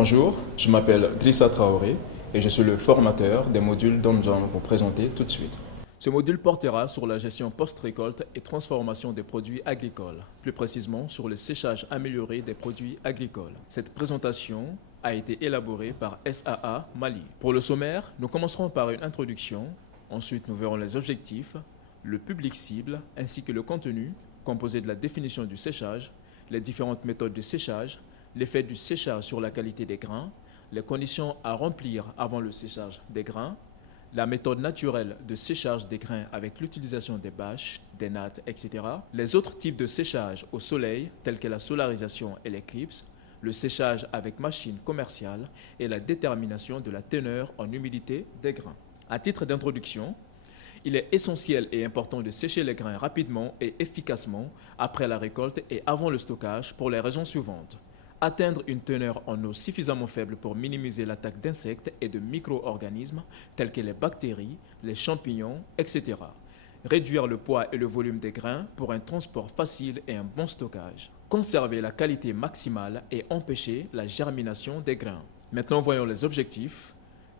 Bonjour, je m'appelle Drissa Traoré et je suis le formateur des modules dont nous allons vous présenter tout de suite. Ce module portera sur la gestion post-récolte et transformation des produits agricoles, plus précisément sur le séchage amélioré des produits agricoles. Cette présentation a été élaborée par SAA Mali. Pour le sommaire, nous commencerons par une introduction, ensuite nous verrons les objectifs, le public cible ainsi que le contenu composé de la définition du séchage, les différentes méthodes de séchage, l'effet du séchage sur la qualité des grains, les conditions à remplir avant le séchage des grains, la méthode naturelle de séchage des grains avec l'utilisation des bâches, des nattes, etc., les autres types de séchage au soleil tels que la solarisation et l'éclipse, le séchage avec machine commerciale et la détermination de la teneur en humidité des grains. À titre d'introduction, il est essentiel et important de sécher les grains rapidement et efficacement après la récolte et avant le stockage pour les raisons suivantes. Atteindre une teneur en eau suffisamment faible pour minimiser l'attaque d'insectes et de micro-organismes tels que les bactéries, les champignons, etc. Réduire le poids et le volume des grains pour un transport facile et un bon stockage. Conserver la qualité maximale et empêcher la germination des grains. Maintenant, voyons les objectifs.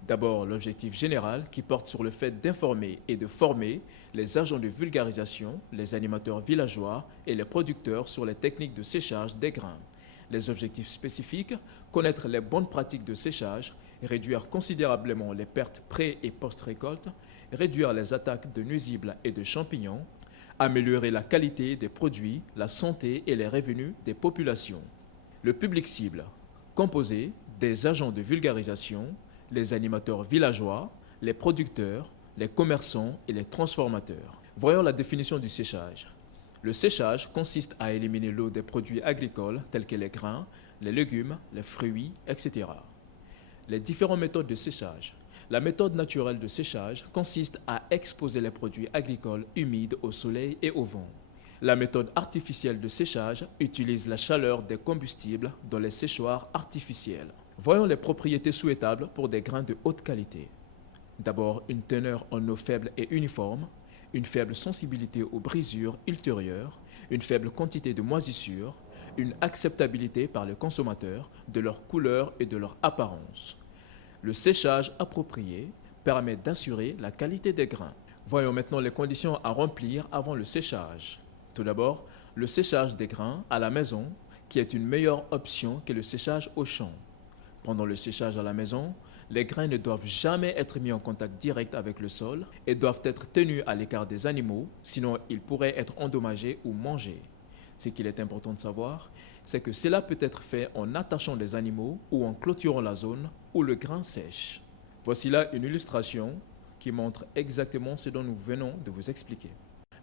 D'abord, l'objectif général qui porte sur le fait d'informer et de former les agents de vulgarisation, les animateurs villageois et les producteurs sur les techniques de séchage des grains. Les objectifs spécifiques, connaître les bonnes pratiques de séchage, réduire considérablement les pertes pré- et post-récolte, réduire les attaques de nuisibles et de champignons, améliorer la qualité des produits, la santé et les revenus des populations. Le public cible, composé des agents de vulgarisation, les animateurs villageois, les producteurs, les commerçants et les transformateurs. Voyons la définition du séchage. Le séchage consiste à éliminer l'eau des produits agricoles tels que les grains, les légumes, les fruits, etc. Les différentes méthodes de séchage. La méthode naturelle de séchage consiste à exposer les produits agricoles humides au soleil et au vent. La méthode artificielle de séchage utilise la chaleur des combustibles dans les séchoirs artificiels. Voyons les propriétés souhaitables pour des grains de haute qualité. D'abord, une teneur en eau faible et uniforme, une faible sensibilité aux brisures ultérieures, une faible quantité de moisissure, une acceptabilité par les consommateurs de leur couleur et de leur apparence. Le séchage approprié permet d'assurer la qualité des grains. Voyons maintenant les conditions à remplir avant le séchage. Tout d'abord, le séchage des grains à la maison, qui est une meilleure option que le séchage au champ. Pendant le séchage à la maison, les grains ne doivent jamais être mis en contact direct avec le sol et doivent être tenus à l'écart des animaux, sinon ils pourraient être endommagés ou mangés. Ce qu'il est important de savoir, c'est que cela peut être fait en attachant des animaux ou en clôturant la zone où le grain sèche. Voici là une illustration qui montre exactement ce dont nous venons de vous expliquer.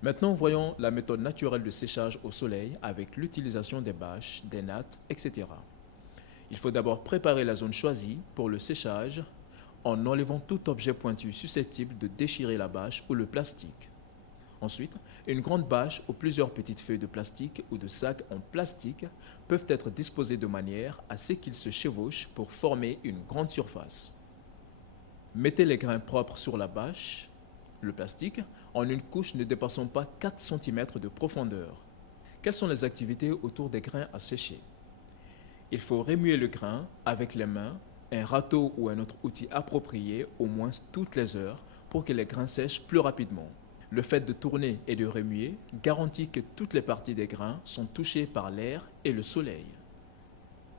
Maintenant, voyons la méthode naturelle de séchage au soleil avec l'utilisation des bâches, des nattes, etc. Il faut d'abord préparer la zone choisie pour le séchage en enlevant tout objet pointu susceptible de déchirer la bâche ou le plastique. Ensuite, une grande bâche ou plusieurs petites feuilles de plastique ou de sacs en plastique peuvent être disposées de manière à ce qu'ils se chevauchent pour former une grande surface. Mettez les grains propres sur la bâche, le plastique, en une couche ne dépassant pas 4 cm de profondeur. Quelles sont les activités autour des grains à sécher ? Il faut remuer le grain avec les mains, un râteau ou un autre outil approprié au moins toutes les heures pour que les grains sèchent plus rapidement. Le fait de tourner et de remuer garantit que toutes les parties des grains sont touchées par l'air et le soleil.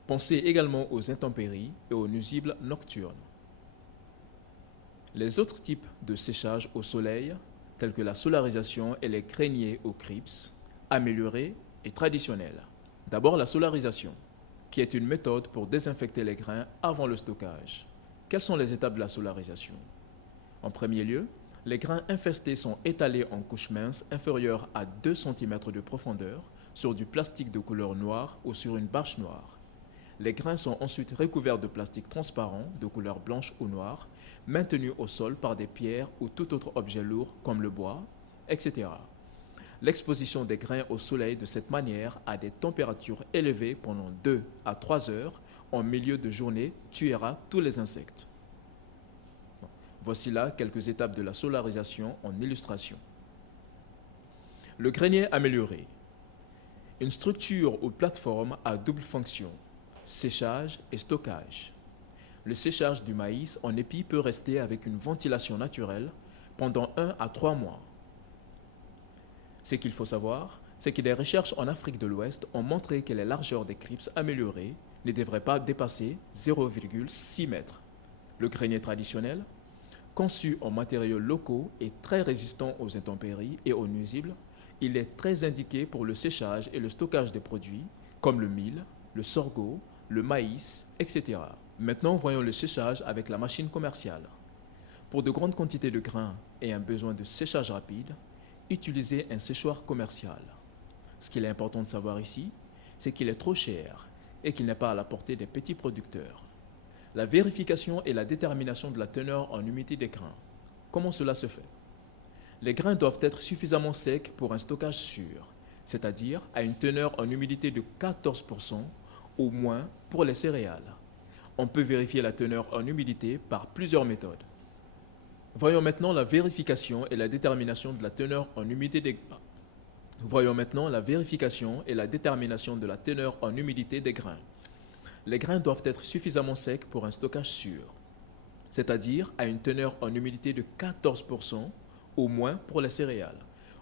Pensez également aux intempéries et aux nuisibles nocturnes. Les autres types de séchage au soleil, tels que la solarisation et les greniers au CRIPS, améliorés et traditionnels. D'abord la solarisation, qui est une méthode pour désinfecter les grains avant le stockage. Quelles sont les étapes de la solarisation? En premier lieu, les grains infestés sont étalés en couches minces inférieures à 2 cm de profondeur sur du plastique de couleur noire ou sur une bâche noire. Les grains sont ensuite recouverts de plastique transparent de couleur blanche ou noire, maintenus au sol par des pierres ou tout autre objet lourd comme le bois, etc. L'exposition des grains au soleil de cette manière à des températures élevées pendant 2 à 3 heures en milieu de journée tuera tous les insectes. Voici là quelques étapes de la solarisation en illustration. Le grenier amélioré. Une structure ou plateforme à double fonction. Séchage et stockage. Le séchage du maïs en épi peut rester avec une ventilation naturelle pendant 1 à 3 mois. Ce qu'il faut savoir, c'est que des recherches en Afrique de l'Ouest ont montré que les largeurs des crips améliorées ne devraient pas dépasser 0,6 mètres. Le grenier traditionnel, conçu en matériaux locaux et très résistant aux intempéries et aux nuisibles, il est très indiqué pour le séchage et le stockage des produits comme le mil, le sorgho, le maïs, etc. Maintenant, voyons le séchage avec la machine commerciale. Pour de grandes quantités de grains et un besoin de séchage rapide, utilisez un séchoir commercial. Ce qu'il est important de savoir ici, c'est qu'il est trop cher et qu'il n'est pas à la portée des petits producteurs. La vérification et la détermination de la teneur en humidité des grains. Comment cela se fait? Les grains doivent être suffisamment secs pour un stockage sûr, c'est-à-dire à une teneur en humidité de 14% au moins pour les céréales. On peut vérifier la teneur en humidité par plusieurs méthodes. Voyons maintenant la vérification et la détermination de la teneur en humidité des grains. Les grains doivent être suffisamment secs pour un stockage sûr, c'est-à-dire à une teneur en humidité de 14% au moins pour les céréales.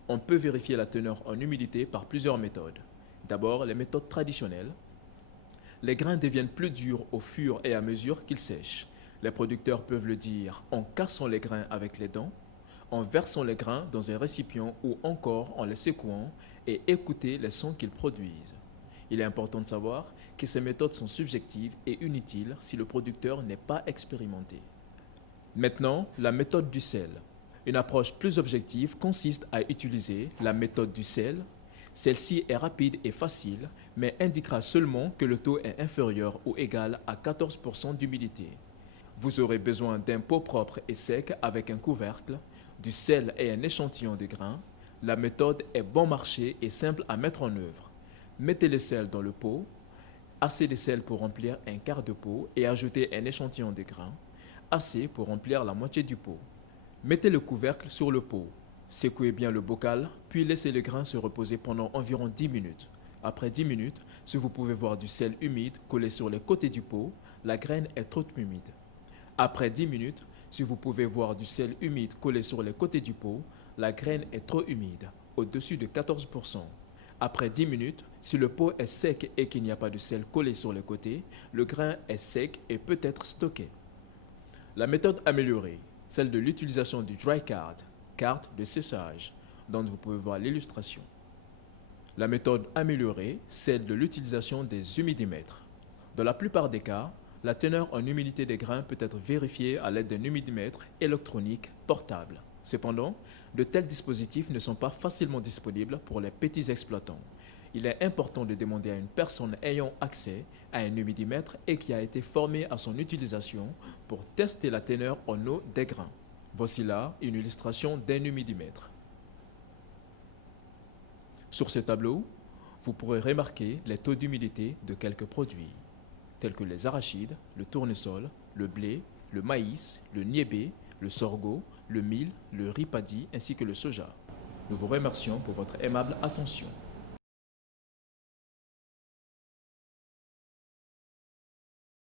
On peut vérifier la teneur en humidité par plusieurs méthodes. D'abord, les méthodes traditionnelles. Les grains deviennent plus durs au fur et à mesure qu'ils sèchent. Les producteurs peuvent le dire en cassant les grains avec les dents, en versant les grains dans un récipient ou encore en les secouant et écouter les sons qu'ils produisent. Il est important de savoir que ces méthodes sont subjectives et inutiles si le producteur n'est pas expérimenté. Maintenant, la méthode du sel. Une approche plus objective consiste à utiliser la méthode du sel. Celle-ci est rapide et facile, mais indiquera seulement que le taux est inférieur ou égal à 14% d'humidité. Vous aurez besoin d'un pot propre et sec avec un couvercle, du sel et un échantillon de grains. La méthode est bon marché et simple à mettre en œuvre. Mettez le sel dans le pot, assez de sel pour remplir un quart de pot et ajoutez un échantillon de grains, assez pour remplir la moitié du pot. Mettez le couvercle sur le pot, secouez bien le bocal, puis laissez le grain se reposer pendant environ 10 minutes. Après 10 minutes, si vous pouvez voir du sel humide collé sur les côtés du pot, la graine est trop humide. Après 10 minutes, si vous pouvez voir du sel humide collé sur les côtés du pot, la graine est trop humide, au-dessus de 14%. Après 10 minutes, si le pot est sec et qu'il n'y a pas de sel collé sur les côtés, le grain est sec et peut être stocké. La méthode améliorée, celle de l'utilisation du dry card, carte de séchage, dont vous pouvez voir l'illustration. La méthode améliorée, celle de l'utilisation des humidimètres. Dans la plupart des cas, la teneur en humidité des grains peut être vérifiée à l'aide d'un humidimètre électronique portable. Cependant, de tels dispositifs ne sont pas facilement disponibles pour les petits exploitants. Il est important de demander à une personne ayant accès à un humidimètre et qui a été formée à son utilisation pour tester la teneur en eau des grains. Voici là une illustration d'un humidimètre. Sur ce tableau, vous pourrez remarquer les taux d'humidité de quelques produits, tels que les arachides, le tournesol, le blé, le maïs, le niébé, le sorgho, le mil, le riz paddy ainsi que le soja. Nous vous remercions pour votre aimable attention.